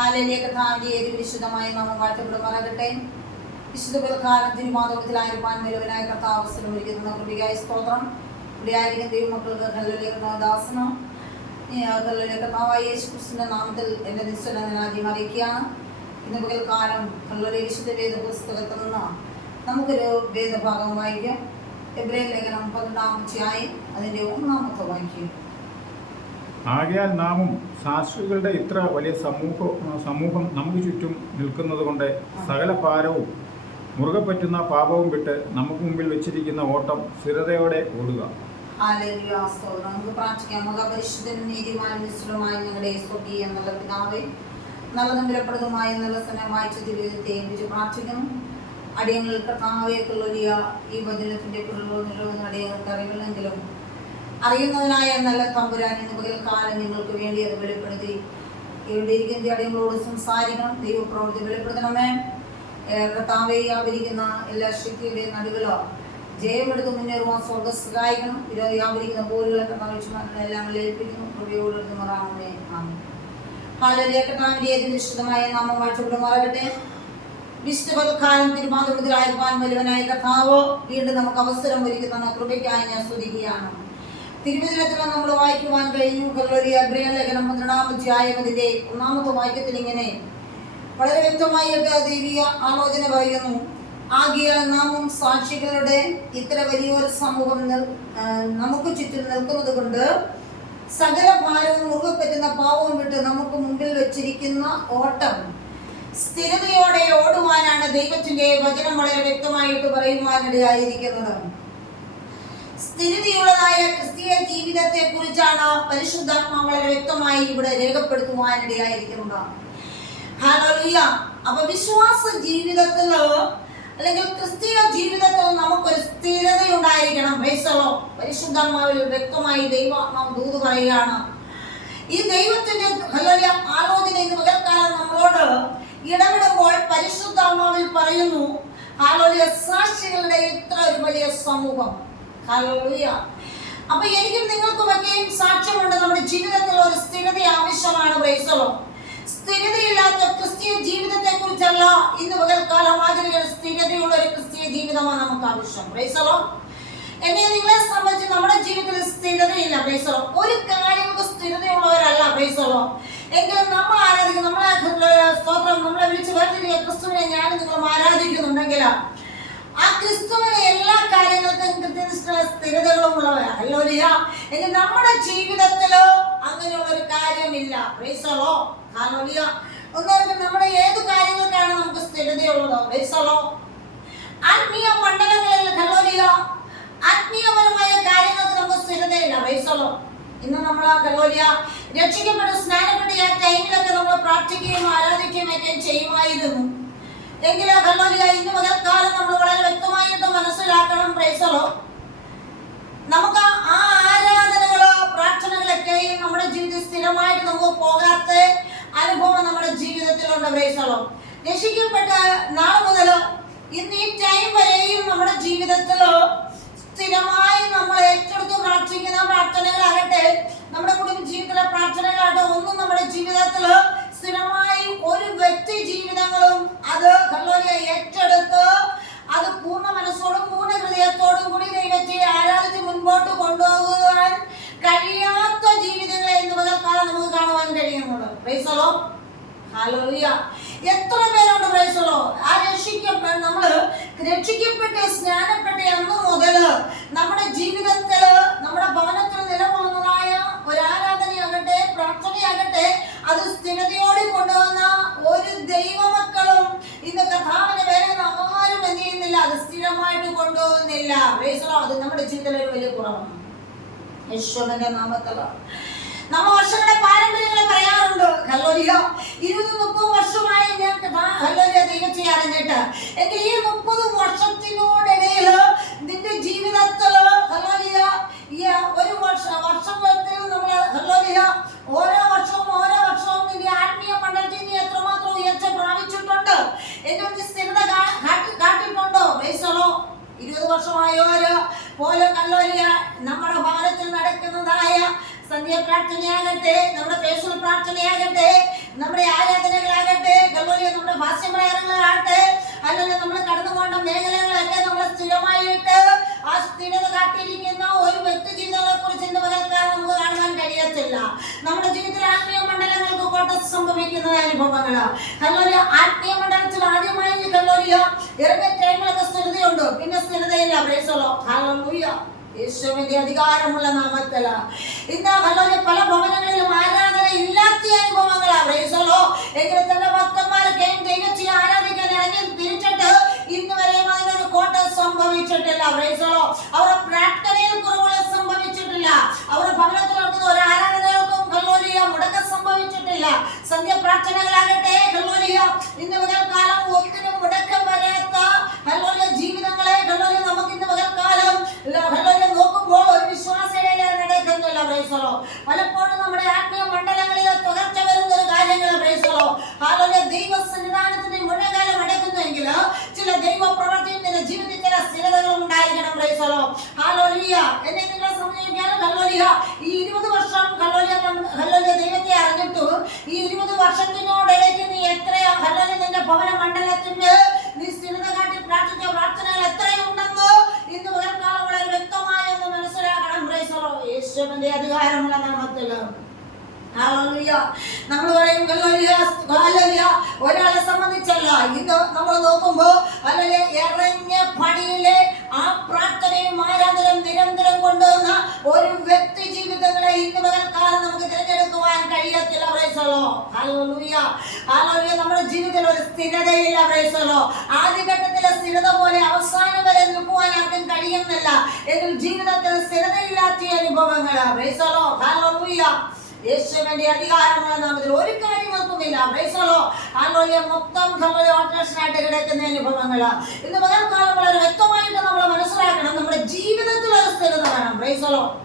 Hallelujah കർത്താവിന്റെ ഏത് വിശുദ്ധമായ നാമം വാഴ്ത്തപ്പെടുമാറാകട്ടെ. വിശുദ്ധ പിൽക്കാലം തിരുമാതൃത്തിലായിരിക്കാൻ നിലവിലായ കർത്താവ് അവസരം ഒരുക്കുന്ന കൃപയായ സ്തോത്രം. ഇവിടെയായിരിക്കും ദൈവമക്കൾക്ക് ഹല്ലേലൂയ ദാസനം ഹല്ലേലൂയ കർത്താവായ യേശുക്രിസ്തുവിന്റെ നാമത്തിൽ എൻ്റെ നിശ്ചലനാദ്യം അറിയിക്കുകയാണ്. ഇന്ന് പകൽക്കാലം ഹല്ലേലൂയ വിശുദ്ധ വേദ പുസ്തകത്തിൽ നിന്ന് നമുക്കൊരു വേദഭാഗം വായിക്കാം. എബ്രായ ലേഖനം 12-ാം അധ്യായം അതിൻ്റെ 1-ാമത്തെ വാക്യം. ആകയാൽ നാമും സാക്ഷികളുടെ ഇത്ര വലിയ സമൂഹം നമുക്ക് ചുറ്റും നിൽക്കുന്നത് കൊണ്ട് സകല ഭാരവും മുറുകെ പറ്റുന്ന പാപവും വിട്ട് നമുക്ക് മുമ്പിൽ വെച്ചിരിക്കുന്ന ഓട്ടം സ്ഥിരതയോടെ ഓടുക. നമുക്ക് പ്രാർത്ഥിക്കാം. മഹാപരിശുദ്ധനും നീതിമാനും നിശ്ചലവുമായ ഞങ്ങളുടെ സ്വർഗീയ എന്നുള്ള പിതാവേ, നല്ലതും വിലപ്പെടുന്നതുമായ നല്ല സമയം വായിച്ച ജീവിതത്തെ ഏൽപ്പിച്ച് പ്രാർത്ഥിക്കുന്നു. അടിയങ്ങളിൽ കർത്താവേക്കുള്ള ഈ വചനത്തിന്റെ പുറകിൽ അടിയങ്ങൾക്ക് അറിവില്ലെങ്കിലും അറിയുന്നതിനായ നല്ല തമ്പുരാൻ ഇന്ന് പകൽക്കാലം നിങ്ങൾക്ക് വേണ്ടി അത് വെളിപ്പെടുത്തി എവിടെയിരിക്കുന്ന അടിയങ്ങളോട് സംസാരിക്കണം. ദൈവപ്രവൃത്തി വെളിപ്പെടുത്തണമേ. കർത്താവെ വ്യാപരിക്കുന്ന എല്ലാ ശക്തിയുടെയും നടുകളോ ജയമെടുത്ത് മുന്നേറുവാൻ സ്വർഗ്ഗ സഹായിക്കണം. വിരോധി വ്യാപരിക്കുന്ന പോലുകളെ കർത്താവിനെല്ലാം ഏൽപ്പിക്കുന്നു. കൃപയോട് മറാമേ. ഹാലേലൂയ കർത്താവിന്റെ ഏത് വിശുദ്ധമായ നാമം വാഴ്ത്തപ്പെടുമാറാകട്ടെ. വിശുദ്ധ പകൽക്കാലം തിരുമാതൃത്തിലായിരിക്കാൻ വലുവനായ കർത്താവ് വീണ്ടും നമുക്ക് അവസരം ഒരുക്കുന്ന കൃപയ്ക്കായി ഞാൻ സ്തുതിക്കുകയാണ്. തിരുവചനത്തിൽ നമ്മൾ വായിക്കുവാൻ കഴിഞ്ഞു. എബ്രായ ലേഖനം 12-ാം അധ്യായം അതിന്റെ 1-ാമത്തെ വാക്യത്തിൽ ഇങ്ങനെ വളരെ വ്യക്തമായിട്ട് ദൈവീയ ആലോചന പറയുന്നു. ആകയാൽ നാമും സാക്ഷികളുടെ ഇത്ര വലിയൊരു സമൂഹം നമുക്ക് ചുറ്റും നിൽക്കുന്നത് കൊണ്ട് സകല ഭാരവും മുറുകെ പറ്റുന്ന പാവവും വിട്ട് നമുക്ക് മുമ്പിൽ വെച്ചിരിക്കുന്ന ഓട്ടം സ്ഥിരതയോടെ ഓടുവാനാണ് ദൈവത്തിന്റെ വചനം വളരെ വ്യക്തമായിട്ട് പറയുവാനിടയായിരിക്കുന്നത്. സ്ഥിരതയുള്ളതായ ക്രിസ്തീയ ജീവിതത്തെ കുറിച്ചാണ് പരിശുദ്ധാത്മാവ് വളരെ വ്യക്തമായി ഇവിടെ രേഖപ്പെടുത്തുവാനിടയായിരിക്കുന്നത്. ഹല്ലേലൂയ. അപ്പൊ വിശ്വാസ ജീവിതത്തിലോ അല്ലെങ്കിൽ ക്രിസ്തീയ ജീവിതത്തിൽ നമുക്കൊരു സ്ഥിരത ഉണ്ടായിരിക്കണം. പരിശുദ്ധാത്മാവിൽ വ്യക്തമായി ദൈവാത്മാവ് ദൂത് പറയുകയാണ്. ഈ ദൈവത്തിന്റെ ഹല്ലേലൂയ ആലോചന ഇന്ന് പകൽക്കാലം നമ്മളോട് ഇടപെടുമ്പോൾ പരിശുദ്ധാത്മാവിൽ പറയുന്നു, ഹല്ലേലൂയ സാക്ഷികളുടെ ഇത്ര ഒരു വലിയ സമൂഹം. ഹല്ലേലൂയ. അപ്പൊ എനിക്കും നിങ്ങൾക്കുമൊക്കെയും സാക്ഷ്യമുണ്ട്. നമ്മുടെ ജീവിതത്തിൽ ഒരു സ്ഥിരത ആവശ്യമാണ്. സ്ഥിരതയില്ലാത്ത ക്രിസ്തീയ ജീവിതത്തെ കുറിച്ചല്ല ഇന്ന് പകൽക്കാലം ആചരിക്കുന്ന സ്ഥിരതയുള്ള ഒരു ക്രിസ്തീയ ജീവിതമാണ് നമുക്ക് ആവശ്യം. എന്നെ നിങ്ങളെ സംബന്ധിച്ച് നമ്മുടെ ജീവിതത്തിൽ സ്ഥിരതയില്ല. ഒരു കാര്യങ്ങൾക്ക് സ്ഥിരതയുള്ളവരല്ല. എങ്കിലും നമ്മൾ ആരാധിക്കും, നമ്മളെ സ്തോത്രം, നമ്മളെ വിളിച്ച് വേർതിരിയ ക്രിസ്തുവിനെ ഞാനും നിങ്ങളും ആരാധിക്കുന്നുണ്ടെങ്കിൽ ആ ക്രിസ്തുവിനെ എല്ലാ കാര്യങ്ങൾക്കും കൃത്യനിഷ്ഠ സ്ഥിരതകളും ഉള്ളവരാ. ഹല്ലേലൂയ. എങ്കിൽ നമ്മുടെ ജീവിതത്തിലോ അങ്ങനെയുള്ള ഒരു കാര്യമില്ല. ഹല്ലേലൂയ. ഒന്നും നമ്മുടെ ഏത് കാര്യങ്ങൾക്കാണ് നമുക്ക് സ്ഥിരതയുള്ളത്? ആത്മീയ മണ്ഡലങ്ങളിൽ ഹല്ലേലൂയ ആത്മീയപരമായ കാര്യങ്ങൾക്ക് നമുക്ക് സ്ഥിരതയില്ല. ഇന്ന് നമ്മൾ ഹല്ലേലൂയ രക്ഷിക്കപ്പെട്ട് സ്നാനപ്പെട്ട ആ ടൈമിലൊക്കെ നമ്മൾ പ്രാർത്ഥിക്കുകയും ആരാധിക്കുകയും ഒക്കെ ചെയ്യുമായിരുന്നു. എങ്കിലും ഹല്ലേലൂയ ഇന്ന് പകൽക്കാലം നമ്മൾ വളരെ വ്യക്തമായിട്ട് മനസ്സിലാക്കണം. നമുക്ക് ആ ആരാധനകളോ പ്രാർത്ഥനകളൊക്കെയും നമ്മുടെ ജീവിതത്തിൽ സ്ഥിരമായിട്ട് നമുക്ക് പോകാത്ത അനുഭവം നമ്മുടെ ജീവിതത്തിലുണ്ട്. രക്ഷിക്കപ്പെട്ട നാൾ മുതൽ ഇന്ന് ഈ ടൈം വരെയും നമ്മുടെ ജീവിതത്തിലോ സ്ഥിരമായി നമ്മൾ ഏറ്റെടുത്ത് പ്രാർത്ഥിക്കുന്ന പ്രാർത്ഥനകളാകട്ടെ, നമ്മുടെ കുടുംബ ജീവിതത്തിലെ പ്രാർത്ഥനകളാകട്ടെ, ഒന്നും നമ്മുടെ ജീവിതത്തിൽ സ്ഥിരമായി ഒരു വ്യക്തി ജീവിതങ്ങളും അത് ഹല്ലേലൂയ ഏറ്റെടുത്ത് അത് പൂർണ്ണ മനസ്സോടും പൂർണ്ണ ഹൃദയത്തോടും കൂടി ദൈവത്തെ ആരാധിച്ച് മുൻപോട്ട് കൊണ്ടുപോകാൻ കഴിയാത്ത ജീവിതങ്ങളെ ഇന്ന് പകൽക്കാലം നമുക്ക് കാണുവാൻ കഴിയുന്നുണ്ട്. ഹല്ലേലൂയ. എത്ര പേരുണ്ട് ആ നമ്മള് രക്ഷിക്കപ്പെട്ട് സ്നാനപ്പെട്ട അന്ന് മുതൽ നമ്മുടെ ജീവിതത്തിൽ നമ്മുടെ ഭവനത്തിൽ നിലകൊള്ളുന്നതായ ഒരു ആരാധനയാകട്ടെ പ്രാർത്ഥനയാകട്ടെ അത് സ്ഥിരതയോടെ കൊണ്ടുവന്ന ഒരു ദൈവമക്കളും ഇന്ന് കർത്താവിന്റെ പേരിൽ ആരും എന്ത് ചെയ്യുന്നില്ല, അത് സ്ഥിരമായിട്ട് കൊണ്ടുപോകുന്നില്ല. അത് നമ്മുടെ ജീവിതത്തിൽ ഒരു വലിയ കുറവാണ്. യേശുവിന്റെ നാമത്തിൽ നമ്മൾ വർഷങ്ങളുടെ പാരമ്പര്യങ്ങളെ പറയാറുണ്ട്. ഹല്ലേലൂയ 20-30 വർഷമായി ഞാൻ ഹല്ലേലൂയ ദൈവത്തെ അറിഞ്ഞിട്ട്. എങ്കിൽ ഈ 30 വർഷത്തിനോടിടയിൽ നിന്റെ ജീവിതത്തിൽ ഹല്ലേലൂയ ഈ ഒരു വർഷത്തിൽ നമ്മൾ ഹല്ലേലൂയ ഓരോ വർഷവും നിന്റെ ആത്മീയ മണ്ഡലത്തിൽ നീ എത്രമാത്രം ഉയർച്ച പ്രാപിച്ചിട്ടുണ്ട്, എന്നൊരു സ്ഥിരത കാട്ടിട്ടുണ്ടോ? 20 വർഷമായവര് പോലെ ഹല്ലേലൂയ നമ്മുടെ ഭാരതത്തിൽ നടക്കുന്നതായ സന്ധ്യ പ്രാർത്ഥനയാകട്ടെ, നമ്മുടെ പേഴ്സണൽ പ്രാർത്ഥനയാകട്ടെ, നമ്മുടെ ആരാധനകളാകട്ടെ, കോട്ട സംഭവിക്കുന്ന അനുഭവങ്ങള്. ഹല്ലേലൂയ. ആത്മീയ മണ്ഡലത്തിൽ ആദ്യമായി ഹല്ലേലൂയ ഇറങ്ങിയ ടൈമിലൊക്കെ സ്ഥിരതയുണ്ട്, പിന്നെ സ്ഥിരതയില്ല. Praise the Lord. ഹല്ലേലൂയ. യേശുവിന്റെ അധികാരമുള്ള നാമത്തില് ഇന്ന് ഹല്ലേലൂയ പല ഭവനങ്ങളിലും ആരാധന ഇല്ലാത്ത അനുഭവങ്ങളാ. Price the Lord. എങ്കിലും തന്റെ ഭക്തന്മാരൊക്കെ ദൈവത്തെ ആരാധിക്കാൻ ഇറങ്ങി തിരിച്ചിട്ട് ഇന്ന് വരെയും അതിനൊരു കോട്ട സംഭവിച്ചിട്ടില്ല. Price the Lord. അവരുടെ പ്രാർത്ഥനയിൽ കുറവുകൾ സംഭവിച്ചിട്ടില്ല. അവരുടെ ഭവനത്തിൽ നടക്കുന്ന ഒരു ആരാധനകൾക്കും ഹല്ലേലൂയ മുടക്കം സംഭവിച്ചിട്ടില്ല. സന്ധ്യ പ്രാർത്ഥനകളാകട്ടെ ഹല്ലേലൂയ ഇന്ന് പകൽക്കാലം ഒന്നിനും മുടക്കം വരാത്ത ഹല്ലേലൂയ ജീവിതങ്ങളെ ഹല്ലേലൂയ നമുക്ക് ഇന്ന് പകൽക്കാലം ഹല്ലേലൂയ നോക്കുമ്പോൾ ഒരു വിശ്വാസയിലെ നടക്കുന്നില്ല. Price the Lord. പലപ്പോഴും നമ്മുടെ ആത്മീയ മണ്ഡലങ്ങളിൽ തകർച്ച വരുന്ന ഒരു കാര്യങ്ങൾ. Price the Lord. ഹല്ലേലൂയ. ദൈവ സന്നിധാനത്തിന്റെ മുഴകാലം അടക്കുന്നെങ്കിൽ ചില ദൈവ പ്രവർത്തിയുടെ ജീവിതത്തിൽ ചില സ്ഥിരതകൾ ഉണ്ടായിരിക്കണം. Praise the Lord. ഹല്ലേലൂയ. എന്നെ നിങ്ങൾ സമീപിക്കാൻ ഹല്ലേലൂയ ഈ 20 വർഷം ഹല്ലേലൂയ ദൈവത്തെ അറിഞ്ഞിട്ടു ഈ 20 വർഷത്തിനോടിടയ്ക്ക് നീ എത്രയാ ഹല്ലേലൂയ നിന്റെ ഭവന മണ്ഡലത്തിന്റെ നീ സ്ഥിരത കാട്ടി പ്രാർത്ഥിച്ച പ്രാർത്ഥനകൾ എത്രയുണ്ടെന്ന് ഇന്ന് പകൽക്കാലം വളരെ വ്യക്തമായി ഒന്ന് മനസ്സിലാക്കണം. Praise the Lord. യേശുവിന്റെ അധികാരമുള്ള നാമത്തില് ഹല്ലേലൂയ. നമ്മൾ പറയും ഹല്ലേലൂയ ഹല്ലേലൂയ ഒരാളെ സംബന്ധിച്ചല്ല. ഇത് നമ്മൾ നോക്കുമ്പോൾ ഹല്ലേലൂയ ഇറങ്ങിയ പണിയിലെ ആ പ്രാർത്ഥനയും ആരാധനയും നിരന്തരം കൊണ്ടുവന്ന ഒരു വ്യക്തി ജീവിതങ്ങളെ ഇന്ന് പകൽക്കാലം നമുക്ക് തിരഞ്ഞെടുക്കുവാൻ കഴിയത്തില്ല. Praise the Lord. Hallelujah. Hallelujah. നമ്മുടെ ജീവിതത്തിൽ ഒരു സ്ഥിരതയില്ല. Praise the Lord. ആദ്യഘട്ടത്തിലെ സ്ഥിരത പോലെ അവസാനം വരെ നിൽക്കുവാൻ ആർക്കും കഴിയുന്നില്ല. എങ്കിൽ ജീവിതത്തിൽ സ്ഥിരതയില്ലാത്ത അനുഭവങ്ങള്. Praise the Lord. ഹല്ലേലൂയ. യേശുവിന്റെ അധികാരമുള്ള നാമത്തിൽ ഒരു കാര്യങ്ങൾക്കുമില്ല. Praise the Lord. ഹല്ലേലൂയ. മൊത്തം ഹല്ലേലൂയ ഓട്ടോഷനായിട്ട് കിടക്കുന്ന അനുഭവങ്ങള് ഇന്ന് പകൽക്കാലം വളരെ വ്യക്തമായിട്ട് നമ്മൾ മനസ്സിലാക്കണം. നമ്മുടെ ജീവിതത്തിൽ ഒരു സ്ഥിരത വേണം. Price the Lord.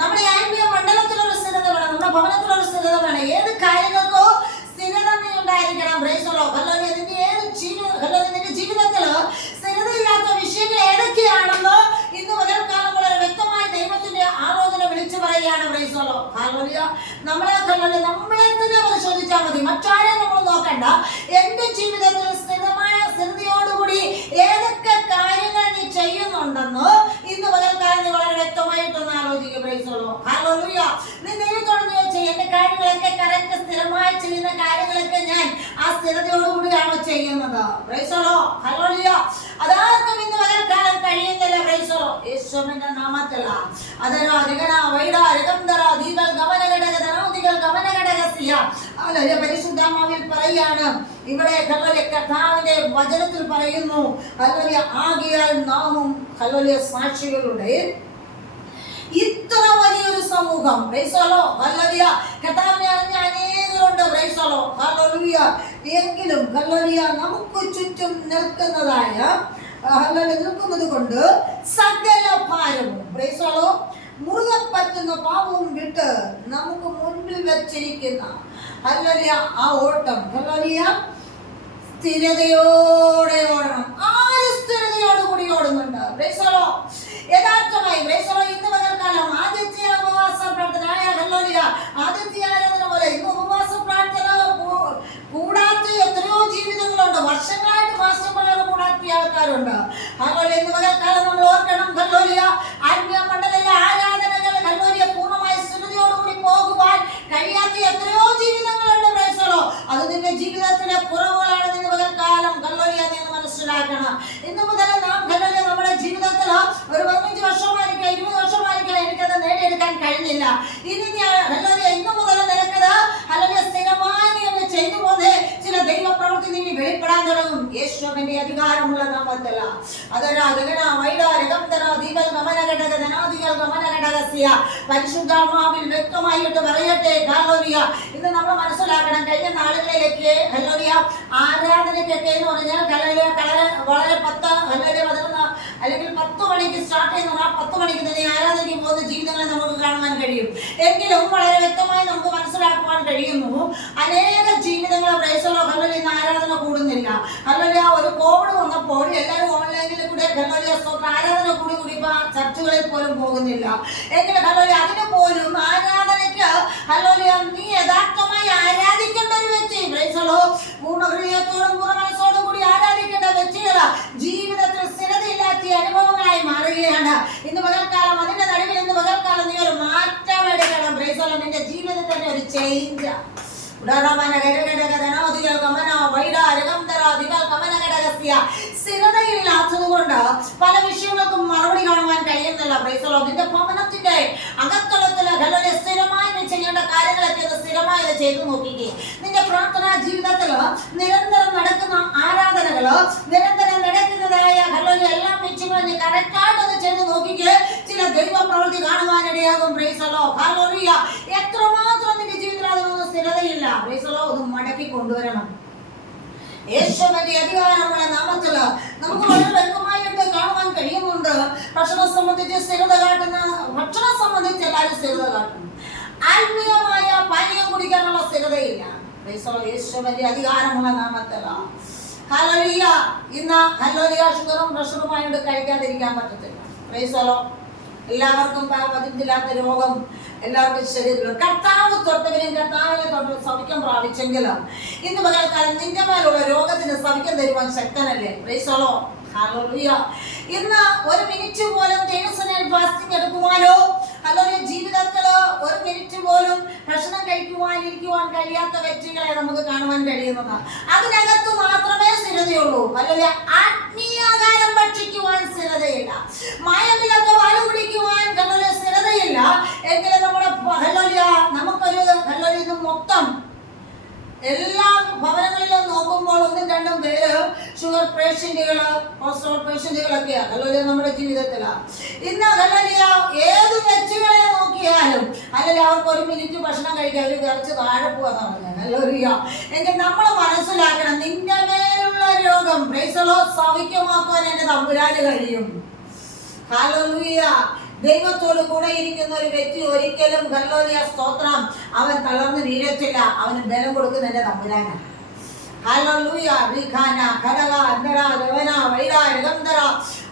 നമ്മുടെ ആത്മീയ മണ്ഡലത്തിൽ ഒരു സ്ഥിരത വേണം. നമ്മുടെ ഭവനത്തിൽ ഒരു സ്ഥിരത വേണം. ഏത് കാര്യങ്ങൾക്കോ സ്ഥിരത നീ ഉണ്ടായിരിക്കണം. Praise the Lord. ഹല്ലേലൂയ. നിന്റെ ജീവിതത്തിൽ സ്ഥിരതയില്ലാത്ത വിഷയങ്ങൾ ഏതൊക്കെയാണെന്ന് ഇന്ന് പകൽക്കാലം വളരെ വ്യക്തമായി ദൈവത്തിന്റെ ആലോചന വിളിച്ചു പറയുകയാണ്. Price the Lord. ഹല്ലേലൂയ. നമ്മളെ തന്നെ പരിശോധിച്ചാൽ മതി. മറ്റാരെയും നമ്മൾ നോക്കണ്ട. എന്റെ ജീവിതത്തിൽ സ്ഥിരതയോടുകൂടി ഏതൊക്കെ കാര്യങ്ങൾ നീ ചെയ്യുന്നുണ്ടെന്ന് ഇന്ന് പകൽക്കാലം നീ വളരെ വ്യക്തമായിട്ടൊന്ന് ആലോചിക്കുക. Price the Lord. ഹല്ലേലൂയ. നീ ദൈവത്തോട് ചോദിച്ചു എന്റെ കാര്യങ്ങളൊക്കെ കറക്റ്റ് സ്ഥിരമായി ചെയ്യുന്ന കാര്യങ്ങളൊക്കെ ഞാൻ ആ സ്ഥിരതയോടുകൂടിയാണോ ചെയ്യുന്നത്? Price the Lord. ഹല്ലേലൂയ. അതാർക്കും ഇന്ന് പകൽക്കാലം കഴിയുന്നില്ല. Price the Lord. യേശുവിന്റെ നാമത്തില അതര ജഗന വൈഡ രകംദര ദീപൽ ഗമനഘടക ധനോദികൾ ഗമനഘടകസിയ ഹല്ലേലൂയ. പരിശുദ്ധാത്മാവിൽ പറയാണ് ഇവിടെ ഹല്ലേലൂയ കർത്താവിന്റെ വചനത്തിൽ പറയുന്നു ഹല്ലേലൂയ ആകയാൽ നാമും ഹല്ലേലൂയ സാക്ഷികളുടെ ഇത്ര വലിയൊരു സമൂഹം. Praise the Lord. ഹല്ലേലൂയ. കർത്താവിനെ അറിഞ്ഞ അനേകരുണ്ട്. Praise the Lord. ഹല്ലേലൂയ. എങ്കിലും ഹല്ലേലൂയ നമുക്ക് ചുറ്റും നിൽക്കുന്നതായ നിൽക്കുന്നത് കൊണ്ട് സകല ഭാരവും പ്രൈസ് ദി ലോർഡ് മുറുകെ പറ്റുന്ന പാപവും വിട്ട് നമുക്ക് മുൻപിൽ വെച്ചിരിക്കുന്ന ഹല്ലേലൂയ ആ ഓട്ടം ഹല്ലേലൂയ സ്ഥിരതയോടെ ഓടണം. ആര് സ്ഥിരതയോടുകൂടി ഓടുന്നുണ്ട്? Price the Lord. യഥാർത്ഥമായി പ്രൈസ് ദി ലോർഡ്. ഇന്ന് പകൽക്കാലം ആദിത്യ ഉപവാസ പ്രാർത്ഥന ഹല്ലേലൂയ ആദിത്യ ആരാധന പോലെ ഇന്ന് ഉപവാസ പ്രാർത്ഥന കൂടാത്ത എത്രയോ ജീവിതങ്ങളുണ്ട്. വർഷങ്ങളായിട്ട് മാസങ്ങളോട് കൂടാത്ത ആൾക്കാരുണ്ട്. ഹല്ലേലൂയ. ഇന്ന് പകൽക്കാലം നമ്മൾ ഓർക്കണം ഹല്ലേലൂയ ആത്മീയ മണ്ഡലത്തിലെ ആരാധനകൾ ഹല്ലേലൂയ പൂർണ്ണമായി സ്ഥിരതയോടുകൂടി പോകുവാൻ കഴിയാത്ത എത്രയോ ജീവിതങ്ങളുണ്ട്. Price the Lord. അത് നിന്റെ ജീവിതത്തിലെ കുറവുകളാണ്. ഇന്ന് പകൽക്കാലം ഹല്ലേലൂയ നീ മനസ്സിലാക്കണം. ഇന്ന് മുതൽ നാം ഹല്ലേലൂയ നമ്മുടെ ജീവിതത്തിൽ ഒരു 15 വർഷമായിരിക്കാം 20 വർഷമായിരിക്കാം എനിക്കത് നേടിയെടുക്കാൻ കഴിഞ്ഞില്ല. ഇനി ഞാൻ ഹല്ലേലൂയ ഇന്ന് മുതൽ നിനക്കത് ഹല്ലേലൂയ സ്ഥിരമായി നീ ചെയ്തു പോകുന്ന ചില ദൈവ പ്രവൃത്തി നിന്നെ വെളിപ്പെടാൻ തുടങ്ങും. യേശുവിന്റെ അധികാരമുള്ള നാമത്തിൽ അതര ജഗന വൈഡ രകംദര ദീപൽ ഗമനഘടക ധനാദികൾ ഗമനഘടകസ്യ പരിശുദ്ധാത്മാവിൽ വ്യക്തമായിട്ട് പറയട്ടെ. ഹല്ലേലൂയ. ഇന്ന് നമ്മൾ മനസ്സിലാക്കണം. കഴിഞ്ഞ നാളുകളിലേക്ക് ഹല്ലേലൂയ ആരാധനയ്ക്കൊക്കെ എന്ന് പറഞ്ഞാൽ ഹല്ലേലൂയ വളരെ 10 ഹല്ലേലൂയ 11 അല്ലെങ്കിൽ 10 മണിക്ക് സ്റ്റാർട്ട് ചെയ്യുന്ന ആ 10 മണിക്ക് തന്നെ ആരാധനയ്ക്ക് പോകുന്ന ജീവിതങ്ങളെ നമുക്ക് കാണുവാൻ കഴിയും. എങ്കിലും വളരെ വ്യക്തമായി നമുക്ക് മനസ്സിലാക്കുവാൻ കഴിയുന്നു അനേക ജീവിതങ്ങളെ പ്രൈസ് ദി ലോർഡ് ഹല്ലേലൂയ ഇന്ന് ആരാധന കൂടുന്നില്ല. ഹല്ലേലൂയ. ഒരു കോവിഡ് വന്നപ്പോൾ എല്ലാവരും ഓൺലൈനിൽ കൂടെ ഹല്ലേലൂയ ആരാധന കൂടി ഇപ്പൊ ചർച്ചുകളിൽ പോലും പോകുന്നില്ല. എങ്കിലും ഹല്ലേലൂയ അതിന് പോലും ആരാധനയ്ക്ക് ഹല്ലേലൂയ നീ യഥാർത്ഥമായി ആരാധിക്കേണ്ട ഒരു വ്യക്തി പ്രൈസ് ദി ലോർഡ് പൂർണ്ണ ഹൃദയത്തോടും പൂർണ്ണ മനസ്സോടും കൂടി ആരാധിക്കേണ്ട വ്യക്തികൾ ജീവിതത്തിൽ സ്ഥിരതയില്ലാത്ത അനുഭവങ്ങളായി മാറുകയാണ്. ഇന്ന് പകൽക്കാലം അതിന്റെ നടുവിൽ ഇന്ന് പകൽക്കാലം നീ ഒരു മാറ്റം എടുക്കണം. Price the Lord. നിന്റെ ജീവിതത്തിന്റെ ഒരു ചേഞ്ച് സ്ഥിരതയില്ലാത്തത് കൊണ്ട് പല വിഷയങ്ങൾക്കും മറുപടി കാണുവാൻ കഴിയുന്നില്ല. നിന്റെ ഭവനത്തിന്റെ അകത്തളത്തില് സ്ഥിരമായി നീ ചെയ്യേണ്ട കാര്യങ്ങളൊക്കെ സ്ഥിരമായി ചെയ്തു നോക്കിക്കേ. നിന്റെ പ്രാർത്ഥനാ ജീവിതത്തില് നിരന്തരം നടക്കുന്ന ആരാധനകള്, നിരന്തരം നടക്കുന്നതായ എല്ലാ മിച്ചങ്ങളും നീ കറക്റ്റായിട്ടൊന്ന് ചെയ്ത് നോക്കിക്കേ. ചില ദൈവ പ്രവൃത്തി കാണുവാനിടയാകും. എത്രമാത്രം നിന്റെ ജീവിതത്തിൽ അതിനൊന്നും സ്ഥിരതയില്ല. ഒന്ന് മടക്കി കൊണ്ടുവരണം. യേശുവിന്റെ അധികാരമുള്ള നാമത്തില് നമുക്ക് വളരെ വ്യക്തമായിട്ട് കാണുവാൻ കഴിയുന്നുണ്ട്. ഭക്ഷണം സംബന്ധിച്ച് സ്ഥിരത കാട്ടുന്ന, ഭക്ഷണം സംബന്ധിച്ച് എല്ലാവരും സ്ഥിരത കാട്ടുന്നു. ആത്മീയമായ പാനീയം കുടിക്കാനുള്ള സ്ഥിരതയില്ല. യേശുവിന്റെ അധികാരമുള്ള നാമത്തില് ഹല്ലേലൂയ. ഇന്ന് ഹല്ലേലൂയ ഷുഗറും പ്രഷറുമായിട്ട് കഴിക്കാതിരിക്കാൻ പറ്റത്തില്ല. എല്ലാവർക്കും പതിപ്പില്ലാത്ത രോഗം എല്ലാവർക്കും ശരീരത്തിലും കർത്താവ് തൊട്ടവരും കർത്താവിനെ തൊട്ട് സൗഖ്യം പ്രാപിച്ചെങ്കിലും ഇന്ന് പകൽക്കാലം നിന്റെ മേലുള്ള രോഗത്തിന് സൗഖ്യം തരുവാൻ ശക്തനല്ലേ? ഹല്ലേലൂയ. ഇന്ന് ഒരു മിനിറ്റ് പോലും ഫാസ്റ്റിംഗ് എടുക്കുവാനോ അല്ലെങ്കിൽ ജീവിതത്തിൽ ഒരു മിനിറ്റ് പോലും ഭക്ഷണം കഴിക്കുവാൻ കഴിയാത്ത വ്യക്തികളെ നമുക്ക് കാണുവാൻ കഴിയുന്നത്. അതിനകത്ത് മാത്രമേ സ്ഥിരതയുള്ളൂ. അല്ലെങ്കിൽ ആത്മീയാകാരം ഭക്ഷിക്കുവാൻ സ്ഥിരതയില്ല. മായമില്ലാത്ത പാല് കുടിക്കുവാൻ സ്ഥിരതയില്ല. എങ്കിലും നമ്മുടെ നമുക്കൊരു ഇത് മൊത്തം എല്ലാ ഭവനങ്ങളിലും നോക്കുമ്പോൾ ഒന്നും രണ്ടും പേര് ഷുഗർ പേഷ്യന്റുകള്, കൊളസ്ട്രോൾ പേഷ്യന്റുകളൊക്കെയാണ് നമ്മുടെ ജീവിതത്തില്. ഇന്ന് ഏത് വ്യക്തികളെ നോക്കിയാലും അല്ലെങ്കിൽ അവർക്ക് ഒരു മിനിറ്റ് ഭക്ഷണം കഴിക്കാൻ അവർ കുറച്ച് താഴെ പോവാന്ന് പറഞ്ഞാൽ എങ്കിൽ നമ്മൾ മനസ്സിലാക്കണം, നിന്റെ മേലുള്ള രോഗം സൗഖ്യമാക്കുവാൻ എന്റെ തമ്പുരാന് കഴിയും. ഹല്ലേലൂയ. ദൈവത്തോട് കൂടെ ഇരിക്കുന്ന ഒരു വ്യക്തി ഒരിക്കലും സ്തോത്രം അവൻ തളർന്ന് വീഴത്തില്ല. അവന് ബലം കൊടുക്കുന്ന എന്റെ തമ്പുരാനാണ്. ഹല്ലേലൂയ. റിഖാന ഖലഗ അന്തര രവന വൈര രഗന്തര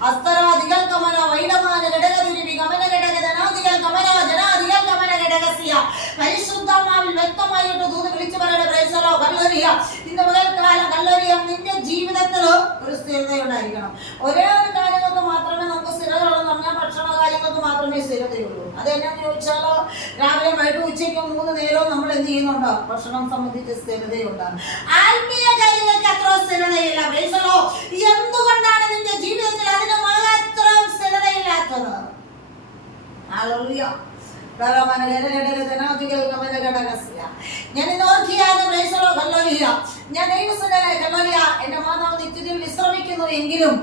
അസ്തര ദിഗൽ കമന വൈഡമാന ഘടകദിരി ഗമന ഘടകദനാദികൾ കമന ജനാദികൾ കമന ഘടകസിയ പരിശുദ്ധാത്മാവിൽ വ്യക്തമായിട്ട് ദൂത് വിളിച്ചു പറയണ പ്രൈസലോ. ഹല്ലേലൂയ. ഇന്ന് പകൽക്കാലം ഹല്ലേലൂയ നിന്റെ ജീവിതത്തിൽ ഒരു സ്ഥിരത ഉണ്ടായിരിക്കണം. ഒരേ ഒരു കാര്യങ്ങൾക്ക് മാത്രമേ നമുക്ക് സ്ഥിരതയുള്ളൂ പറഞ്ഞാൽ ഭക്ഷണ കാര്യങ്ങൾക്ക് മാത്രമേ സ്ഥിരതയുള്ളൂ. അതെന്നാന്ന് ചോദിച്ചാലോ, രാവിലെ വൈകിട്ട് ഉച്ചയ്ക്ക് 3 നേരവും നമ്മൾ എന്ത് ചെയ്യുന്നുണ്ടോ? ഭക്ഷണം സംബന്ധിച്ച് സ്ഥിരതയുണ്ട്. ആത്മീയ കാര്യങ്ങൾക്ക് അത്ര സ്ഥിരതയില്ല. എന്തുകൊണ്ടാണ് നിന്റെ ജീവിതത്തിൽ അതിന് മാത്രം സ്ഥിരതയില്ലാത്തത്? ഹല്ലേലൂയ. ഞാൻ ഞാൻ എന്റെ മാതാവ് നിത്യത്തിൽ വിശ്രമിക്കുന്നു എങ്കിലും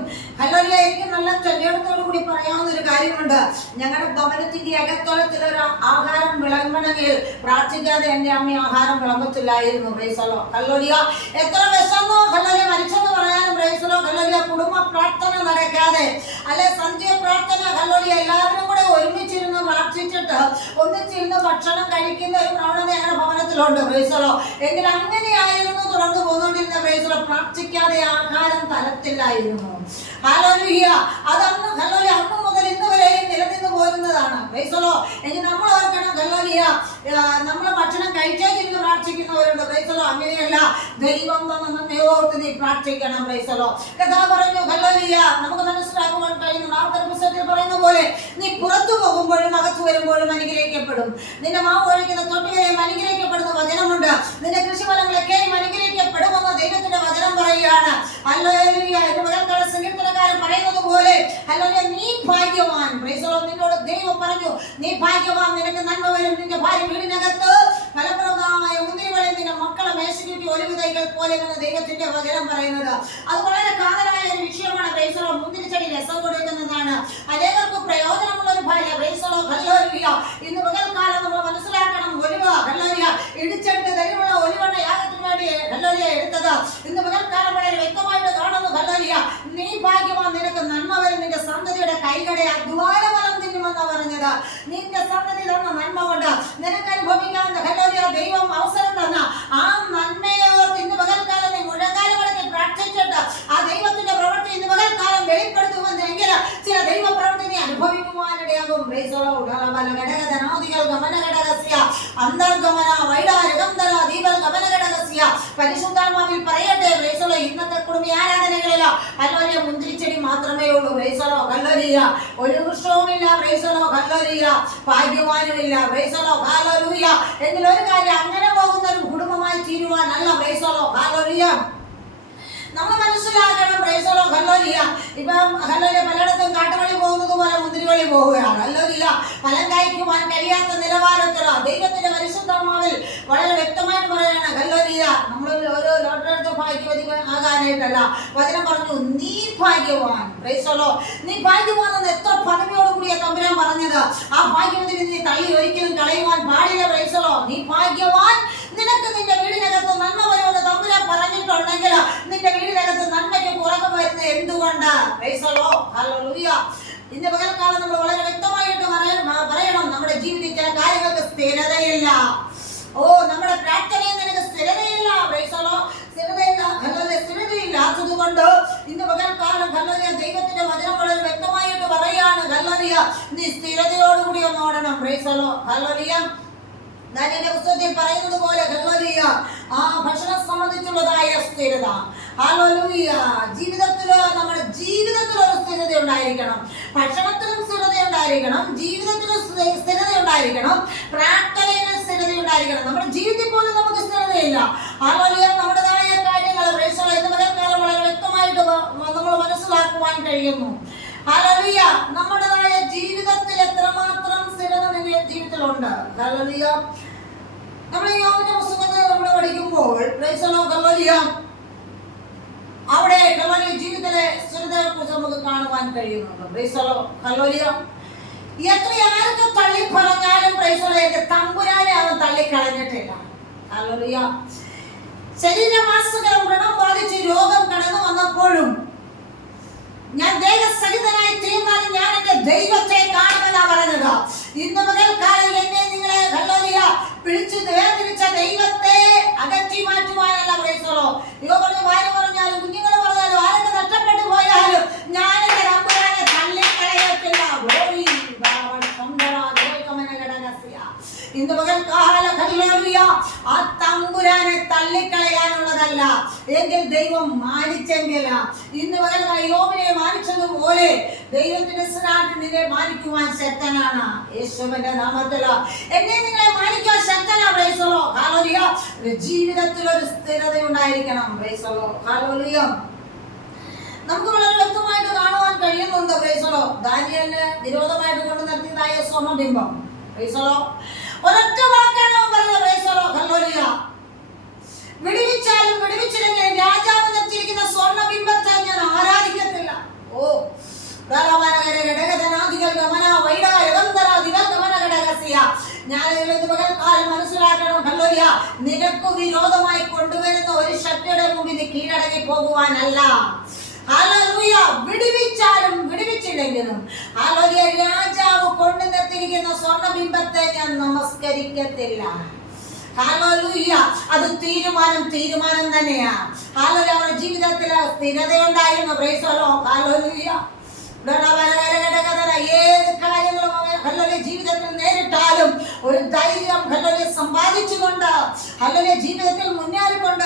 എനിക്ക് നല്ല ചൊല്ലിടത്തോടു കൂടി പറയാവുന്ന ഒരു കാര്യമുണ്ട്. ഞങ്ങളുടെ ഭവനത്തിന്റെ അകത്തളത്തിൽ ഒരു ആഹാരം വിളമ്പണമെങ്കിൽ പ്രാർത്ഥിക്കാതെ എന്റെ അമ്മ ആഹാരം വിളമ്പത്തില്ലായിരുന്നു. എത്ര വിശന്നോ മരിച്ചെന്ന് പറയാനും കുടുംബ പ്രാർത്ഥന നടക്കാതെ അല്ലെ സന്ധ്യ പ്രാർത്ഥന എല്ലാവരും കൂടെ ഒരുമിച്ചിരുന്ന് പ്രാർത്ഥിച്ചിട്ട് ഒന്നിച്ചിരുന്ന് ഭക്ഷണം കഴിക്കുന്ന ഒരു പ്രവണത ഞങ്ങളുടെ ഭവനത്തിലുണ്ട്. എങ്കിൽ അങ്ങനെയായിരുന്നു തുടർന്ന് പോന്നുകൊണ്ടിരുന്ന. പ്രാർത്ഥിക്കാതെ ആഹാരം തരത്തില്ലായിരുന്നു. ഹല്ലേലൂയ. അതന്ന് അന്ന് മുതൽ ഇന്ന് വരെയും നിലനിന്ന് പോരുന്നതാണ്. എങ്കിൽ നമ്മൾ ഓർക്കണം, നമ്മൾ ഭക്ഷണം കഴിക്കാതിരുന്ന് പ്രാർത്ഥിക്കുന്നവരുണ്ട്. അങ്ങനെയല്ല, ദൈവം തന്നെ ഓർത്ത് നീ പ്രാർത്ഥിക്കണം. കഥ പറഞ്ഞു നമുക്ക് മനസ്സിലാക്കുവാൻ കഴിയുന്നു. ആവർത്തന പുസ്തകത്തിൽ പറയുന്ന പോലെ നീ പുറത്തു പോകുമ്പോഴും അകത്തു വരുമ്പോഴും അനുഗ്രഹിക്കപ്പെടും. നിന്റെ മാവ് ഒഴിക്കുന്ന തൊട്ടികളെയും അനുഗ്രഹിക്കപ്പെടുന്ന വചനമുണ്ട്. നിന്റെ കൃഷിഫലങ്ങളൊക്കെയും അനുഗ്രഹിക്കപ്പെടുമെന്ന് ദൈവത്തിന്റെ വചനം പറയുകയാണ്. ഹല്ലേലൂയ. എന്റെ മകൾക്കാണ് സങ്കീർത്തനക്കാരൻ പറയുന്നത് പോലെ നീ ഭാഗ്യവാൻ. നിന്നോട് ദൈവം പറഞ്ഞു, നീ ഭാഗ്യവാൻ, നിനക്ക് നന്മ വരും. നിന്റെ ഭാര്യ വീടിനകത്ത് ഫലപ്രദമായ മുന്തിരിവളി, നിന്റെ മക്കളെ മേശയ്ക്ക് ഒലിവ് തൈകൾ പോലെ എന്ന് ദൈവത്തിന്റെ വചനം പറയുന്നത്. അത് വളരെ കാതലായ ഒരു വിഷയമാണ്. മുന്തിരിച്ചെടി രസം കൊടുക്കുന്നതാണ്. അനേകർക്ക് പ്രയോജനമുള്ള ഒരു ഭാര്യ. ഇന്ന് പകൽക്കാലം നമ്മൾ മനസ്സിലാക്കണം, ഒലിവ ഇടിച്ചെടുത്ത് തരുമുള്ള ഒലിവെണ്ണ യാഗത്തിന് വേണ്ടി എടുത്തത് ഇന്ന് പകൽക്കാലം വളരെ വ്യക്തമായിട്ട് കാണുന്നു. നീ ഭാഗ്യവാൻ, നിനക്ക് നന്മ വരും. നിന്റെ സന്തതിയുടെ കൈകളെ അധ്വാനഫലം തിന്നുമെന്ന് പറഞ്ഞത്. നിന്റെ സന്തതി തന്ന നന്മ കൊണ്ട് നിനക്ക് അനുഭവിക്കാവുന്ന ദൈവം അവസരം തന്ന ആ നന്മയോട് ഇന്ന് പകൽക്കാലം നീ മുഴങ്കാലുകളൊക്കെ പ്രാർത്ഥിച്ചിട്ട് ആ ദൈവത്തിന്റെ പ്രവൃത്തി ഇന്ന് പകൽക്കാലം വെളിപ്പെടുത്തുമെന്നെങ്കിൽ ചില ദൈവ പ്രവൃത്തി നീ അനുഭവിക്കുവാനിടയാകും. പരിശുദ്ധാത്മാവിൽ പറയട്ടെ, ഇന്നത്തെ കുടുംബ ആരാധനകളിൽ ഹല്ലേലൂയ. മുന്തിരിച്ചെടി മാത്രമേ ഉള്ളൂ. Praise the Lord. ഹല്ലേലൂയ. ഒരു വൃക്ഷവുമില്ല. Praise the Lord. ഹല്ലേലൂയ. ഭാഗ്യവാനുമില്ല. Praise the Lord. ഹല്ലേലൂയ. എങ്കിൽ ഒരു കാര്യം, അങ്ങനെ പോകുന്ന ഒരു കുടുംബമായി തീരുവാനല്ല. Praise the Lord. ഹല്ലേലൂയ. നമ്മൾ മനസ്സിലാക്കണം. Praise the Lord. ഹല്ലേലൂയ. ഇപ്പം ഹല്ലേലൂയ പലയിടത്തും കാട്ടുവഴി പോകുന്നത് പോലെ മുന്തിരി വഴി പോവുകയാണ്. ഹല്ലേലൂയ. ഫലം കഴിക്കുവാൻ കഴിയാത്ത നിലവാരത്തിൽ ദൈവത്തിന്റെ പരിശുദ്ധാത്മാവിൽ വളരെ വ്യക്തമായിട്ട് പറയാണ്. ഹല്ലേലൂയ. നമ്മൾ ഓരോ ലോട്ടറി ഭാഗ്യവതി ആകാനായിട്ടല്ല. വചനം പറഞ്ഞു, നീ ഭാഗ്യവാൻ. Price the Lord. നീ ഭാഗ്യവാൻ എന്ന് എത്ര പദവിയോടുകൂടിയ തമ്പുരാൻ പറഞ്ഞത്. ആ ഭാഗ്യവതി നീ തള്ളി ഒരിക്കലും കളയുവാൻ പാടില്ല. Price the Lord. നീ ഭാഗ്യവാൻ. നിനക്ക് നിന്റെ വീടിനകത്ത് നന്മ വരുമെന്ന് തമ്പുരാൻ പറഞ്ഞിട്ടുണ്ടെങ്കിൽ നിന്റെ വീടിനകത്ത് നന്മയ്ക്ക് കുറവ് വരുന്നത് എന്തുകൊണ്ട്? Price the Lord. ഹല്ലേലൂയ. ഇന്ന് പകൽക്കാലം നമ്മൾ വളരെ വ്യക്തമായിട്ട് പറയണം. നമ്മുടെ ജീവിതത്തിൽ ചില കാര്യങ്ങൾക്ക് സ്ഥിരതയില്ല. നമ്മുടെ പ്രാർത്ഥനയിൽ നിനക്ക് സ്ഥിരതയില്ല. Praise the Lord. സ്ഥിരതയില്ല. ഹല്ലേലൂയ. സ്ഥിരതയില്ലാത്തത് കൊണ്ട് ഇന്ന് പകൽക്കാലം ഹല്ലേലൂയ ദൈവത്തിന്റെ വചനം വളരെ വ്യക്തമായിട്ട് പറയാണ്. ഹല്ലേലൂയ. നീ സ്ഥിരതയോടുകൂടി ഒന്ന് ഓടണം. Price the Lord. ഹല്ലേലൂയ. ഞാൻ എന്റെ പുസ്തകത്തിൽ പറയുന്നത് പോലെ ഹല്ലേലൂയ ഭക്ഷണം സംബന്ധിച്ചുള്ളതായ സ്ഥിരത. ഹല്ലേലൂയ. നമ്മുടെ ജീവിതത്തിൽ ഒരു സ്ഥിരത ഉണ്ടായിരിക്കണം. ഭക്ഷണത്തിലും സ്ഥിരത ഉണ്ടായിരിക്കണം. ജീവിതത്തിലും സ്ഥിരത ഉണ്ടായിരിക്കണം. പ്രാർത്ഥനയിലും സ്ഥിരത ഉണ്ടായിരിക്കണം. നമ്മുടെ ജീവിതത്തിൽ പോലും നമുക്ക് സ്ഥിരതയില്ല. ഹല്ലേലൂയ. നമ്മുടേതായ കാര്യങ്ങൾ ഇന്ന് പകൽക്കാലം വളരെ വ്യക്തമായിട്ട് നമ്മൾ മനസ്സിലാക്കുവാൻ കഴിയുന്നു. ഹല്ലേലൂയ. നമ്മുടേതായ ജീവിതത്തിൽ എത്രമാത്രം സ്ഥിരത നിന്റെ ജീവിതത്തിലുണ്ട്. ഹല്ലേലൂയ. നമ്മൾ യോബിന്റെ പുസ്തകത്തിൽ നമ്മൾ പഠിക്കുമ്പോൾ പ്രൈസ് ദി ലോർഡ്. ഹല്ലേലൂയ. അവിടെ ഹല്ലേലൂയ ജീവിതത്തിലെ സ്ഥിരതയെ കുറിച്ച് നമുക്ക് കാണുവാൻ കഴിയുന്നുണ്ട്. Praise the Lord. ഹല്ലേലൂയ. ആരൊക്കെ തള്ളി പറഞ്ഞാലും പ്രൈസ് ദി ലോർഡ് തമ്പുരാനെ അവൻ തള്ളിക്കളഞ്ഞിട്ടില്ല. ഹല്ലേലൂയ. ശരീരമാസകലം വ്രണം ബാധിച്ച് രോഗം കടന്നു വന്നപ്പോഴും ഞാൻ ദേഹസഹിതനായി തീർന്നാലും ഞാൻ എന്റെ ദൈവത്തെ കാണുമെന്നാ പറഞ്ഞത്. ഇന്ന് പകൽക്കാലം എന്നെ നിങ്ങളെ ഹല്ലേലൂയ പിടിച്ചു വേർതിരിച്ച ദൈവത്തെ അകറ്റി മാറ്റുവാനല്ല. Price the Lord. ഇവ പറഞ്ഞു ഭാര്യ പറഞ്ഞാലും കുഞ്ഞുങ്ങൾ പറഞ്ഞാലും ആരൊക്കെ നഷ്ടപ്പെട്ടു പോയാലും ഞാൻ എന്റെ തമ്പുരാനെ തള്ളിക്കളയത്തില്ല. ഇന്ന് പകൽക്കാലം ഹല്ലേലൂയ ആ തമ്പുരാനെ തള്ളിക്കളയാനുള്ളതല്ല. എങ്കിൽ ദൈവം മാനിച്ചെങ്കിൽ ഇന്ന് പകൽക്കാലം യോബിനെ മാനിച്ചതുപോലെ ദൈവത്തിന്റെ നിന്നെ മാനിക്കുവാൻ ശക്തനാണ്. യേശുവിന്റെ നാമത്തിൽ എന്നെ നിങ്ങളെ മാനിക്കാൻ ശക്തനാണ്. Praise the Lord. ഹല്ലേലൂയ. ജീവിതത്തിൽ ഒരു സ്ഥിരത ഉണ്ടായിരിക്കണം. Praise the Lord. ഹല്ലേലൂയ. നമുക്ക് വളരെ വ്യക്തമായിട്ട് കാണുവാൻ കഴിയുന്നുണ്ട്. Praise the Lord. ദാനിയേലിന് വിരോധമായിട്ട് കൊണ്ടു നിർത്തിയതായ സ്വർണ്ണബിംബം. Praise the Lord. ഒരൊറ്റ വാക്കാണ് പറഞ്ഞത്. Praise the Lord. ഹല്ലേലൂയ. വിടുവിച്ചാലും വിടുവിച്ചില്ലെങ്കിലും രാജാവ് നിർത്തിയിരിക്കുന്ന സ്വർണ്ണബിംബത്തെ ഞാൻ ആരാധിക്കത്തില്ല. മനസ്സിലാക്കണം. ഹല്ലേലൂയ. നിനക്ക് വിരോധമായി കൊണ്ടുവരുന്ന ഒരു ശക്തിയുടെ മുമ്പിൽ കീഴടങ്ങി പോകുവാനല്ല. ഹല്ലേലൂയ. വിടുവിച്ചാലും വിടുവിച്ചില്ലെങ്കിലും ഹല്ലേലൂയ രാജാവ് കൊണ്ടു നിർത്തിയിരിക്കുന്ന സ്വർണ്ണബിംബത്തെ ഞാൻ നമസ്കരിക്കത്തില്ല. ഹല്ലേലൂയ. അത് തീരുമാനം തന്നെയാ. ഹല്ലേലൂയ. അവരുടെ ജീവിതത്തിൽ സ്ഥിരതയുണ്ടായിരുന്നു. Praise the Lord. ഹല്ലേലൂയ. ഏത് കാര്യങ്ങളും ഹല്ലേലൂയ ജീവിതത്തിൽ നേരിട്ടാലും ഒരു ധൈര്യം ഹല്ലേലൂയ സമ്പാദിച്ചുകൊണ്ട് ഹല്ലേലൂയ ജീവിതത്തിൽ മുന്നേറിക്കൊണ്ട്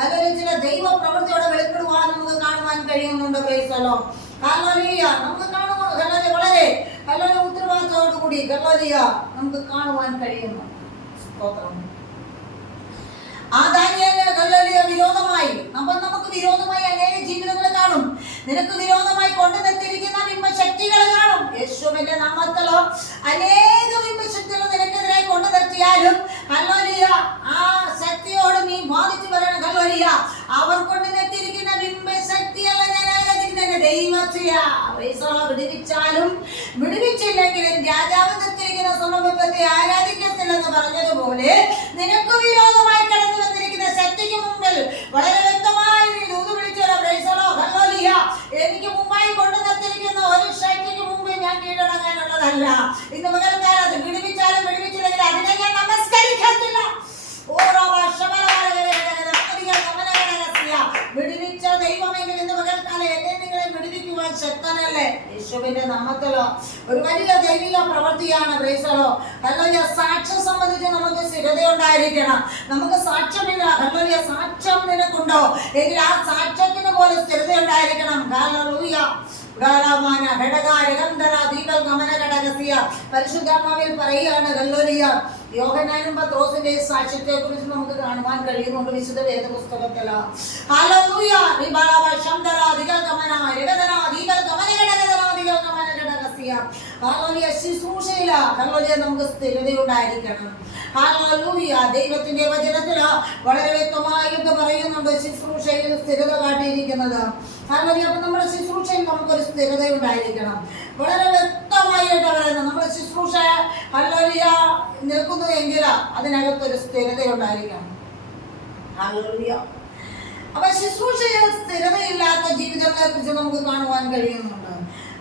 ഹല്ലേലൂയ ചില ദൈവ പ്രവൃത്തിയോടെ വെളിപ്പെടുവാൻ നമുക്ക് കാണുവാൻ കഴിയുന്നുണ്ട്. Praise the Lord. ഹല്ലേലൂയ. നമുക്ക് കാണുവാൻ ഹല്ലേലൂയ വളരെ ഹല്ലേലൂയ ഉത്തരവാദിത്തത്തോടുകൂടി ഹല്ലേലൂയ നമുക്ക് കാണുവാൻ കഴിയുന്നു. സ്തോത്രം. ആ ദാനിയേലിന് ഹല്ലേലൂയ വിരോധമായി നമുക്ക് വിരോധമായി അനേക ജീവിതങ്ങൾ കാണും. നിനക്ക് വിരോധമായി കൊണ്ടു നിർത്തിയിരിക്കുന്ന ബിംബശക്തികൾ കാണും. യേശുവിന്റെ നാമത്തിൽ അനേക ബിംബശക്തികൾ നിനക്കെതിരായി കൊണ്ടു നിർത്തിയാലും ഹല്ലേലൂയ ആ ശക്തിയോട് നീ ബാധിച്ചു വരണം. ഹല്ലേലൂയ. അവർ കൊണ്ടു നിർത്തിയിരിക്കുന്ന ബിംബശക്തിയല്ല ഞാൻ ആരാധിക്കുന്ന ദൈവത്തെയാ. വിടുവിച്ചാലും വിടുവിച്ചില്ലെങ്കിലും രാജാവ് നിർത്തിയിരിക്കുന്ന സ്വർണ്ണബിംബത്തെ ആരാധിക്കത്തില്ലെന്ന് പറഞ്ഞതുപോലെ നിനക്ക് വിരോധമായി കടന്നു വന്നിരിക്കുന്ന ശക്തിക്ക് മുമ്പിൽ അവൻ ശക്തനല്ലേ? യേശുവിന്റെ നാമത്തിലോ ഒരു വലിയ ദൈവിക പ്രവൃത്തിയാണ്. പ്രൈസലോ ഹല്ലേലൂയ. സാക്ഷ്യം സംബന്ധിച്ച് നമുക്ക് സ്ഥിരതയുണ്ടായിരിക്കണം. നമുക്ക് സാക്ഷ്യമില്ല, ഹല്ലേലൂയ. സാക്ഷ്യം നിനക്കുണ്ടോ എങ്കിൽ ആ സാക്ഷ്യത്തിന് പോലെ സ്ഥിരതയുണ്ടായിരിക്കണം. ഹല്ലേലൂയ. പരിശുദ്ധാത്മാവിൽ പറയുകയാണ് ഹല്ലേലൂയ. യോഹന്നാനും പത്രോസിന്റെയും സാക്ഷ്യത്തെ കുറിച്ച് നമുക്ക് കാണുവാൻ കഴിയുന്നുണ്ട് വിശുദ്ധ വേദപുസ്തകത്തിൽ. ഹല്ലേലൂയ. ശുശ്രൂഷയില ഹല്ലേലൂയ നമുക്ക് സ്ഥിരതയുണ്ടായിരിക്കണം. ഹല്ലേലൂയ. ദൈവത്തിന്റെ വചനത്തിൽ വളരെ വ്യക്തമായിട്ട് പറയുന്നുണ്ട് ശുശ്രൂഷയിൽ സ്ഥിരത കാട്ടിയിരിക്കുന്നത്. ഹല്ലേലൂയ. അപ്പോൾ നമ്മുടെ ശുശ്രൂഷയിൽ നമുക്കൊരു സ്ഥിരതയുണ്ടായിരിക്കണം. വളരെ വ്യക്തമായിട്ട് പറയുന്നത് നമ്മുടെ ശുശ്രൂഷ ഹല്ലേലൂയ നിൽക്കുന്നു എങ്കിൽ അതിനകത്തൊരു സ്ഥിരതയുണ്ടായിരിക്കണം. ഹല്ലേലൂയ. അപ്പൊ ശുശ്രൂഷയിൽ സ്ഥിരതയില്ലാത്ത ജീവിതങ്ങളെ കുറിച്ച് നമുക്ക് കാണുവാൻ കഴിയുന്നുണ്ട്.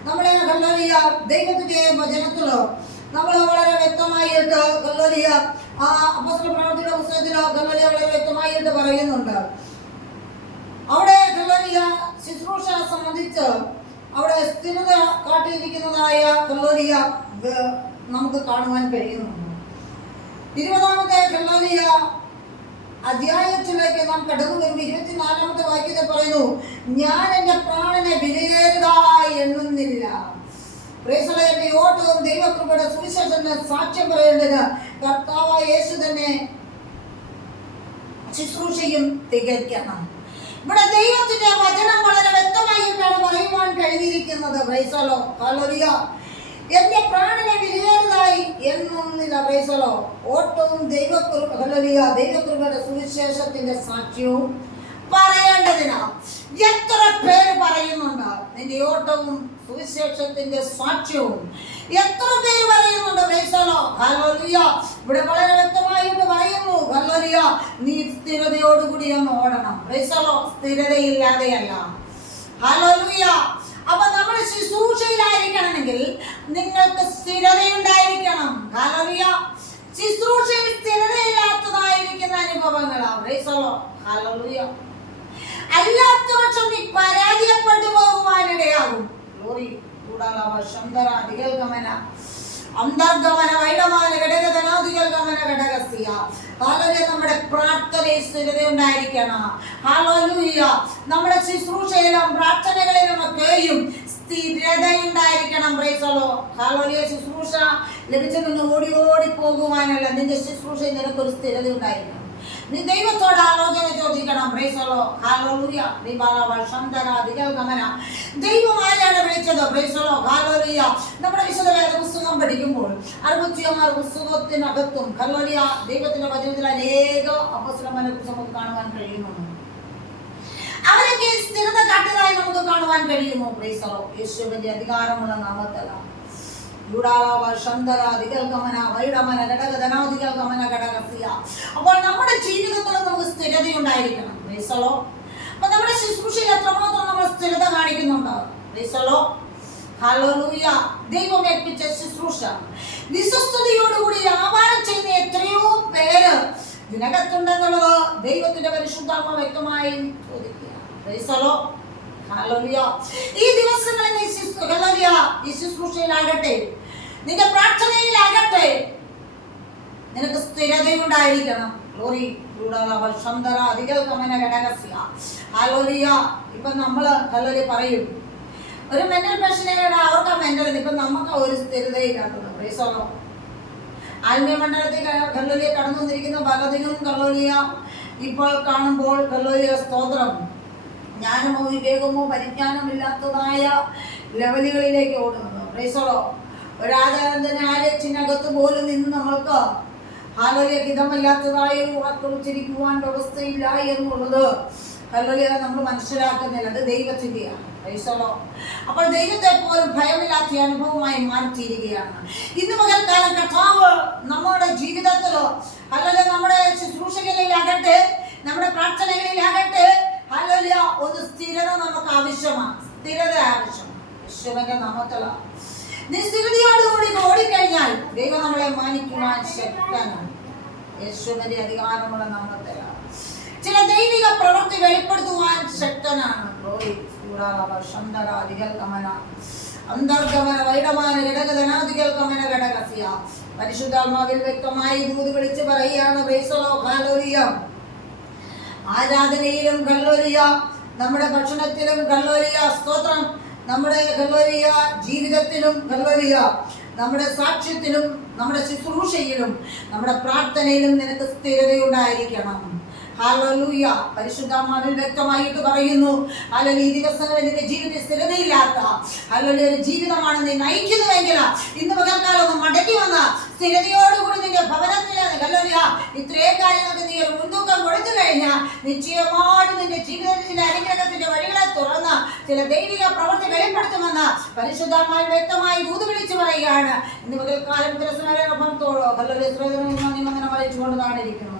നമ്മുടെ ഹല്ലേലൂയ ദൈവത്തിന്റെ വചനത്തിലോ നമ്മൾ വളരെ വ്യക്തമായിട്ട് ഹല്ലേലൂയ അപ്പോസ്തല പ്രവൃത്തിയുടെ പുസ്തകത്തിലോ ഹല്ലേലൂയ വളരെ വ്യക്തമായിട്ട് പറയുന്നുണ്ട്. അവിടെ ഹല്ലേലൂയ ശുശ്രൂഷ സംബന്ധിച്ച് അവിടെ സ്ഥിരത കാട്ടിയിരിക്കുന്നതായ ഹല്ലേലൂയ നമുക്ക് കാണുവാൻ കഴിയുന്നുണ്ട്. 20-ാമത്തെ ഹല്ലേലൂയ അധ്യായത്തിലേക്ക് നാം കടന്നു വരുമ്പോൾ 24-ാമത്തെ വാക്യത്തിൽ പറയുന്നു, ഞാൻ എൻ്റെ പ്രാണനെ വിലയേറിയതായി എണ്ണുന്നില്ല. എന്റെ ഓട്ടവും ദൈവകൃപയുടെ സുവിശേഷത്തിന് സാക്ഷ്യം പറയേണ്ടത് കർത്താവായ യേശു തന്നെ ശുശ്രൂഷയും തികയ്ക്കണം. ഇവിടെ ദൈവത്തിന്റെ വചനം വളരെ വ്യക്തമായിട്ടാണ് പറയുവാൻ കഴിഞ്ഞിരിക്കുന്നത്. പ്രൈസലോ ഹല്ലേലൂയ. എന്റെ പ്രാണനെ വിലയേറിയതായി എണ്ണുന്നില്ല. പ്രൈസലോ. ഓട്ടവും ദൈവകൃപയുടെ സുവിശേഷത്തിന്റെ സാക്ഷ്യവും പറയേണ്ടതിനാ. എത്ര പേര് പറയുന്നുണ്ട് നിന്റെ ഓട്ടവും സുവിശേഷത്തിന്റെ സാക്ഷ്യവും? എത്ര പേര് പറയുന്നുണ്ട്? പ്രൈസലോ ഹല്ലേലൂയ. ഇവിടെ വളരെ വ്യക്തമായിട്ട് പറയുന്നു ഹല്ലേലൂയ, നീ സ്ഥിരതയോടുകൂടി ഒന്ന് ഓടണം. പ്രൈസലോ. സ്ഥിരതയില്ലാതെയല്ല. ഹല്ലേലൂയ. അപ്പൊ നമ്മൾ ശുശ്രൂഷയിലായിരിക്കണമെങ്കിൽ നിങ്ങൾക്ക് സ്ഥിരതയുണ്ടായിരിക്കണം. ഹല്ലേലൂയ. ശുശ്രൂഷയിൽ സ്ഥിരതയില്ലാത്തതായിരിക്കുന്ന അനുഭവങ്ങളാണ്. പ്രൈസലോ ഹല്ലേലൂയ. അല്ലാത്ത പക്ഷം നീ പരാജയപ്പെട്ടു പോകുവാനിടയാകും. ഗ്ലോറി. നമ്മുടെ പ്രാർത്ഥനയിൽ സ്ഥിരതയുണ്ടായിരിക്കണം. ഹല്ലേലൂയ. നമ്മുടെ ശുശ്രൂഷയിലും പ്രാർത്ഥനകളിലും ഒക്കെയും സ്ഥിരതയുണ്ടായിരിക്കണം. പ്രൈസലോ ഹല്ലേലൂയ. ശുശ്രൂഷ ലഭിച്ചെന്ന് ഓടി ഓടി പോകുവാനല്ല, നിന്റെ ശുശ്രൂഷയിൽ നിനക്കൊരു സ്ഥിരത ഉണ്ടായിരിക്കണം. നീ ദൈവത്തോട് ആലോചന ചോദിക്കണം. പ്രൈസലോ ഹല്ലേലൂയ. ദൈവം ആരെയാണ് വിളിച്ചത്? പ്രൈസലോ ഹല്ലേലൂയ. നമ്മുടെ വിശുദ്ധ വേദപുസ്തകം പഠിക്കുമ്പോൾ 66 പുസ്തകത്തിനകത്തും ഹല്ലേലൂയ ദൈവത്തിന്റെ വചനത്തിൽ അനേക അപ്പോസ്തലന്മാരെ കുറിച്ച് നമുക്ക് കാണുവാൻ കഴിയുന്നുണ്ട്. അവരൊക്കെ സ്ഥിരത കാട്ടിയതായി നമുക്ക് കാണുവാൻ കഴിയുന്നു. പ്രൈസലോ യേശുവിന്റെ അധികാരമുള്ള നാമത്തിലാണ്. അപ്പോൾ നമ്മുടെ ജീവിതത്തിൽ നമുക്ക് സ്ഥിരതയുണ്ടായിരിക്കണം. പ്രൈസലോ. അപ്പൊ നമ്മുടെ ശുശ്രൂഷയിൽ എത്രമാത്രം നമ്മൾ സ്ഥിരത കാണിക്കുന്നുണ്ട്? പ്രൈസലോ ഹല്ലേലൂയ. ദൈവം ഏൽപ്പിച്ച ശുശ്രൂഷ വിശ്വസ്തയോടുകൂടി വ്യാപാരം ചെയ്യുന്ന എത്രയോ പേര് ഇതിനകത്തുണ്ടെന്നുള്ളത് ദൈവത്തിന്റെ പരിശുദ്ധാത്മ വ്യക്തമായി ചോദിക്കുക. പ്രൈസലോ ഹല്ലേലൂയ. ഈ ദിവസങ്ങളിൽ ഈ ശുശ്രൂഷയിലാകട്ടെ, നിന്റെ പ്രാർത്ഥനയിലാകട്ടെ, നിനക്ക് സ്ഥിരതയുണ്ടായിരിക്കണം. ഗ്ലോറി. ഇപ്പൊ നമ്മള് ഹല്ലേലൂയ പറയും ഒരു മെന്റൽ പേഷ്യന്റിനെ, അവർക്ക് മെന്റൽ, ഇപ്പൊ നമുക്ക് ഒരു സ്ഥിരതയില്ലാത്തത്. പ്രൈസലോ. ആത്മീയ മണ്ഡലത്തിൽ ഹല്ലേലൂയ കടന്നു വന്നിരിക്കുന്ന പലതിനും ഹല്ലേലൂയ ഇപ്പോൾ കാണുമ്പോൾ ഹല്ലേലൂയ സ്തോത്രം ജ്ഞാനമോ വിവേകമോ പരിജ്ഞാനമില്ലാത്തതായ ലെവലുകളിലേക്ക് ഓടുന്നത്. പ്രൈസലോ. ഒരാചാരത്തിനകത്ത് പോലും നിന്ന് നമ്മൾക്ക് ഹല്ലേലൂയ ഹിതമില്ലാത്തതായ വാക്കുകൾ ഉച്ചരിക്കുവാൻ വ്യവസ്ഥയില്ല എന്നുള്ളത് ഹല്ലേലൂയ നമ്മൾ മനസ്സിലാക്കുന്നില്ല. അത് ദൈവത്തിന്റെയാണ്. പ്രൈസലോ. അപ്പോൾ ദൈവത്തെ പോലും ഭയമില്ലാത്ത അനുഭവമായി മാറ്റിയിരിക്കുകയാണ്. ഇന്ന് പകൽക്കാലം കർത്താവ് നമ്മുടെ ജീവിതത്തിലോ ഹല്ലേലൂയ നമ്മുടെ ശുശ്രൂഷകളിലാകട്ടെ, നമ്മുടെ പ്രാർത്ഥനകളിലാകട്ടെ ഹല്ലേലൂയ ഒരു സ്ഥിരത നമുക്ക് ആവശ്യമാണ്. സ്ഥിരത ആവശ്യമാണ്. യേശുവിന്റെ നാമത്തിലാണ്. നീ സ്ഥിരതയോടുകൂടി ഓടിക്കഴിഞ്ഞാൽ ദൈവം നമ്മളെ മാനിക്കുവാൻ ശക്തനാണ്. യേശുവിന്റെ അധികാരമുള്ള നാമത്തിലാണ്. ചില ദൈവിക പ്രവൃത്തി വെളിപ്പെടുത്തുവാൻ ശക്തനാണ്. അന്തർഗമന വൈഡമാന ഘടകധനാദികൾ ഗമന ഘടകസ്യ. പരിശുദ്ധാത്മാവിൽ വ്യക്തമായി ദൂത് വിളിച്ച് പറയുകയാണ്. ആരാധനയിലും കല്ലോലിയ, നമ്മുടെ ഭക്ഷണത്തിലും കല്ലോലിയ, സ്തോത്രം, നമ്മുടെ കല്ലോലിയ ജീവിതത്തിലും കല്ലോലിയ, നമ്മുടെ സാക്ഷ്യത്തിലും നമ്മുടെ ശുശ്രൂഷയിലും നമ്മുടെ പ്രാർത്ഥനയിലും നിനക്ക് സ്ഥിരതയുണ്ടായിരിക്കണം. ഹല്ലേലൂയ. പരിശുദ്ധാത്മാവിൽ വ്യക്തമായിട്ട് പറയുന്നു, ഹല്ലേലൂയ, ഈ ദിവസങ്ങളിൽ നിന്റെ ജീവിതത്തിൽ സ്ഥിരതയില്ലാത്ത ഹല്ലേലൂയ ഒരു ജീവിതമാണ് നീ നയിക്കുന്നുവെങ്കിൽ ഇന്ന് പകൽക്കാലം ഒന്ന് മടങ്ങി വന്ന സ്ഥിരതയോടുകൂടി നിന്റെ ഭവനത്തിൽ ഹല്ലേലൂയ ഇത്രയും കാര്യങ്ങൾക്ക് നീ ഒരു മുൻതൂക്കം കൊടുത്തു കഴിഞ്ഞാൽ നിശ്ചയമായിട്ട് നിന്റെ ജീവിതത്തിന്റെ അനുഗ്രഹത്തിന്റെ വഴികളെ തുറന്ന് ചില ദൈവിക പ്രവൃത്തി വെളിപ്പെടുത്തുമെന്ന് പരിശുദ്ധാത്മാവിൽ വ്യക്തമായി ദൂത് വിളിച്ചു പറയുകയാണ്. ഇന്ന് പകൽക്കാലം ഹല്ലേലൂയ അറിയിച്ചുകൊണ്ട് നാണിരിക്കുന്നു.